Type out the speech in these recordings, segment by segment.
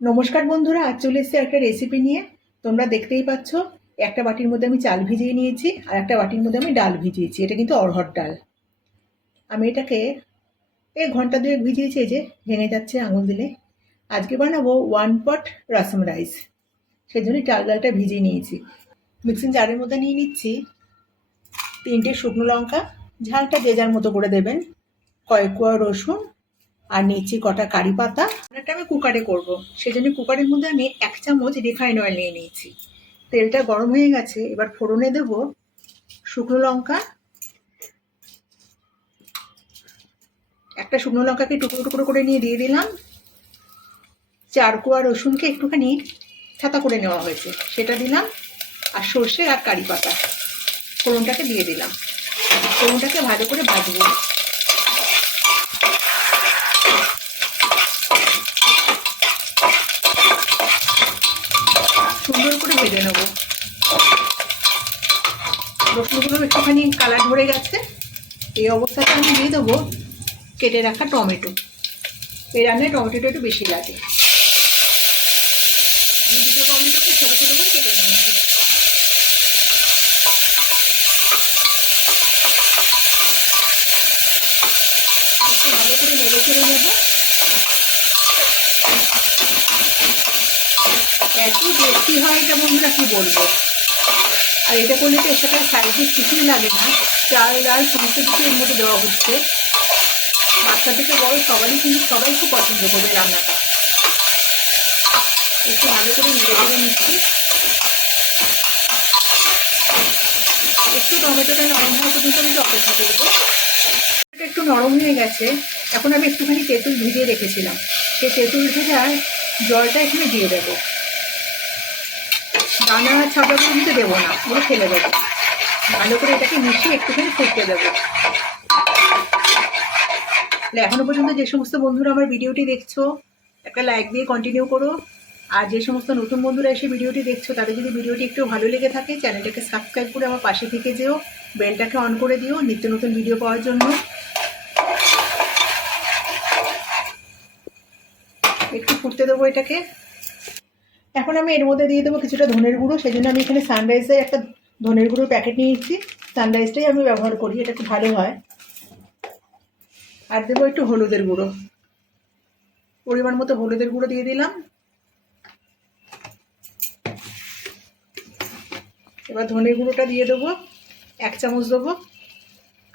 নমস্কার বন্ধুরা, আজ চলে এসেছি একটা রেসিপি নিয়ে। তোমরা দেখতেই পাচ্ছ, একটা বাটির মধ্যে আমি চাল ভিজিয়ে নিয়েছি আর একটা বাটির মধ্যে আমি ডাল ভিজিয়েছি। এটা কিন্তু অরহর ডাল। আমি এটাকে এই ঘণ্টা দুয়েক ভিজিয়েছি, এই যে ভেঙে যাচ্ছে আঙুল দিলে। আজকে বানাবো ওয়ান পট রসম রাইস সেই জন্যই চাল ডালটা ভিজিয়ে নিয়েছি। মিক্সিং জারের মধ্যে নিয়ে নিচ্ছি তিনটে শুকনো লঙ্কা। ঝালটা যে যার মতো করে দেবেন। কয়েক কোয়া রসুন আর নিচ্ছি কটা কারি পাতা। রান্নাটা আমি কুকারে করব। সেই জন্য কুকারের মধ্যে আমি এক চামচ রিফাইন অয়েল নিয়ে নিয়েছি। তেলটা গরম হয়ে গেছে, এবার ফোড়নে দেব শুকনো লঙ্কা। একটা শুকনো লঙ্কাকে টুকরো টুকরো করে নিয়ে দিয়ে দিলাম। চার কোয়া রসুনকে একটুখানি ছাতা করে নেওয়া হয়েছে, সেটা দিলাম। আর সর্ষে আর কারি পাতা, ফোড়নটাকে দিয়ে দিলাম। ফোড়নটাকে ভালো করে ভাজবো। সুন্দর করে ভেজে নেব। রসুনগুলো একটুখানি কালার ধরে গেছে। এই অবস্থাতে আমি দিয়ে দেবো কেটে রাখা টমেটো। এই রান্নায় টমেটোটা একটু বেশি লাগে। আমি দুটো টমেটোকে ছোটো ছোটো করে কেটে নিয়েছি। ভালো করে নেড়ে চেড়ে নেব। টেস্টি হয় এটা বন্ধুরা কি বলব? আর এটা করলে তো এর সাথে সাইডে কিছুই লাগে না। চাল, ডাল, সমস্ত কিছু এর মধ্যে দেওয়া হচ্ছে। বাচ্চা থেকে বড় সবারই কিন্তু সবাই খুব পছন্দ করবে রান্নাটা। একটু ভালো করে নেড়ে চেড়ে নিচ্ছি। একটু টমেটোটা নরম হওয়া পর্যন্ত আমি অপেক্ষা করব। একটু নরম হয়ে গেছে। এখন আমি একটুখানি তেঁতুল ভিজিয়ে রেখেছিলাম। সেই তেঁতুল ভেজার জলটা এখানে দিয়ে দেবো। দানা ছাপড়াগুলো কিন্তু দেবো না ওগুলো ফেলে দেবো। ভালো করে এটাকে মিশিয়ে একটুখানি ফুটতে দেবো। তাহলে এখনও পর্যন্ত যে সমস্ত বন্ধুরা আমার ভিডিওটি দেখছ, একটা লাইক দিয়ে কন্টিনিউ করো। আর যে সমস্ত নতুন বন্ধুরা এসে ভিডিওটি দেখছ, তাদের যদি ভিডিওটি একটু ভালো লেগে থাকে, চ্যানেলটাকে সাবস্ক্রাইব করে আমার পাশে থেকে যেও, বেলটাকে অন করে দিও নিত্য নতুন ভিডিও পাওয়ার জন্য। একটু ফুটতে দেবো এটাকে। এখন আমি এর মধ্যে দিয়ে দেবো কিছুটা ধনের গুঁড়ো সেই জন্য আমি এখানে সানরাইজের একটা ধনের গুঁড়োর প্যাকেট নিয়েছি সানরাইজটাই আমি ব্যবহার করি, এটা খুব ভালো হয়। আর দেবো একটু হলুদের গুঁড়ো। পরিমাণ মতো হলুদের গুঁড়ো দিয়ে দিলাম। এবার ধনের গুঁড়োটা দিয়ে দেবো, এক চামচ দেবো।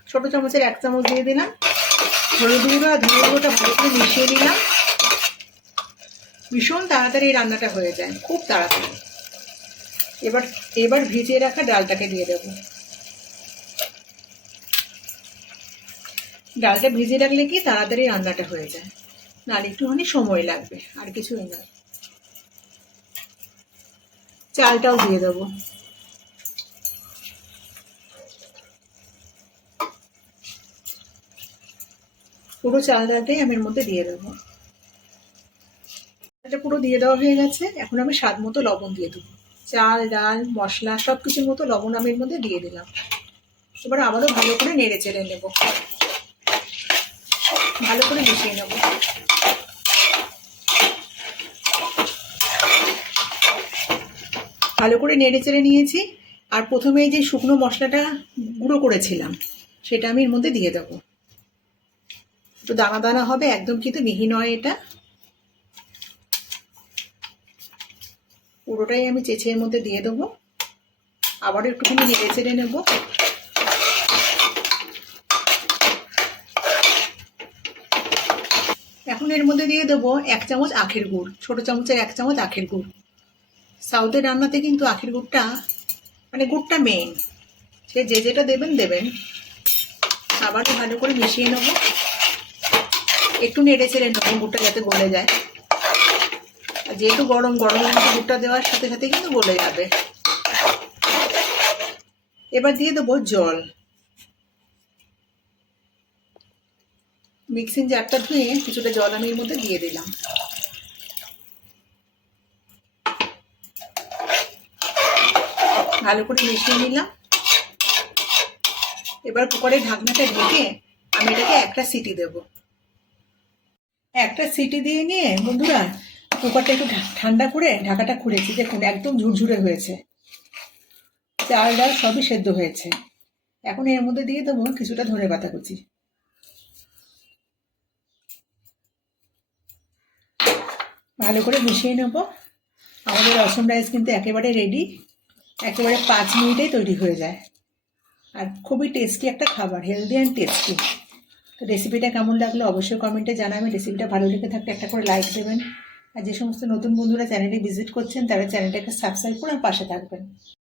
ছোটো চামচের এক চামচ দিয়ে দিলাম। হলুদ গুঁড়ো আর ধনের গুঁড়োটা ভালো করে মিশিয়ে নিলাম। ভীষণ তাড়াতাড়ি এই রান্নাটা হয়ে যায়, খুব তাড়াতাড়ি। এবার এবার ভিজিয়ে রাখা ডালটাকে দিয়ে দেবো। ডালটা ভিজিয়ে রাখলে কি তাড়াতাড়ি রান্নাটা হয়ে যায়। না একটুখানি সময় লাগবে, আর কিছুই নয়। চালটাও দিয়ে দেবো। পুরো চাল আমি এর মধ্যে দিয়ে দেবো। এটা পুরো দিয়ে দেওয়া হয়ে গেছে। এখন আমি স্বাদ মতো লবণ দিয়ে দেবো। চাল, ডাল, মশলা সব কিছুর মতো লবণ আমি এর মধ্যে দিয়ে দিলাম। এবার আবারও ভালো করে নেড়ে চেড়ে নেব। ভালো করে মিশিয়ে নেব। ভালো করে নেড়ে চেড়ে নিয়েছি। আর প্রথমে যে শুকনো মশলাটা গুঁড়ো করেছিলাম, সেটা আমি এর মধ্যে দিয়ে দেবো। একটু দানা দানা হবে, একদম কিন্তু মিহি নয় এটা। পুরোটাই আমি চেঁচের মধ্যে দিয়ে দেবো। আবার একটুখানি নেড়ে চেড়ে নেব। এখন এর মধ্যে দিয়ে দেবো এক চামচ আখের গুড়, ছোট চামচের এক চামচ আখের গুড়। সাউথের রান্নাতে কিন্তু আখের গুড়টা মানে গুড়টা মেইন সে যে যেটা দেবেন দেবেন। আবারও ভালো করে মিশিয়ে নেব। একটু নেড়ে চেড়ে নেব, গুড়টা যাতে গলে যায়। যেহেতু গরম গরমের মধ্যে দুধটা দেওয়ার সাথে সাথে কিন্তু গলে যাবে। এবার দিয়ে দেবো জল। মিক্সিং জারটা ধুয়ে কিছুটা জল আমি এর মধ্যে দিয়ে দিলাম। ভালো করে মিশিয়ে নিলাম। এবার কুকারের ঢাকনাটা ঢেকে আমি এটাকে একটা সিটি দেব। একটা সিটি দিয়ে নিয়ে বন্ধুরা কুকারটা একটু ঠান্ডা করে ঢাকাটা খুলেছি, দেখুন, একদম ঝুরঝুরে হয়েছে। চাল ডাল সবই সেদ্ধ হয়েছে। এখন এর মধ্যে দিয়ে দেবো কিছুটা ধনে পাতা কুচি। ভালো করে মিশিয়ে নেব। আমাদের রসম রাইস কিন্তু একেবারে রেডি একেবারে পাঁচ মিনিটেই তৈরি হয়ে যায়। আর খুবই টেস্টি একটা খাবার হেলদি অ্যান্ড টেস্টি তো রেসিপিটা কেমন লাগল অবশ্যই কমেন্টে জানাবেন। রেসিপিটা ভালো লেগে থাকলে একটা করে লাইক দেবেন। আর যে সমস্ত নতুন বন্ধুরা চ্যানেলে ভিজিট করছেন তারা চ্যানেলটাকে সাবস্ক্রাইব করে পাশে থাকবেন।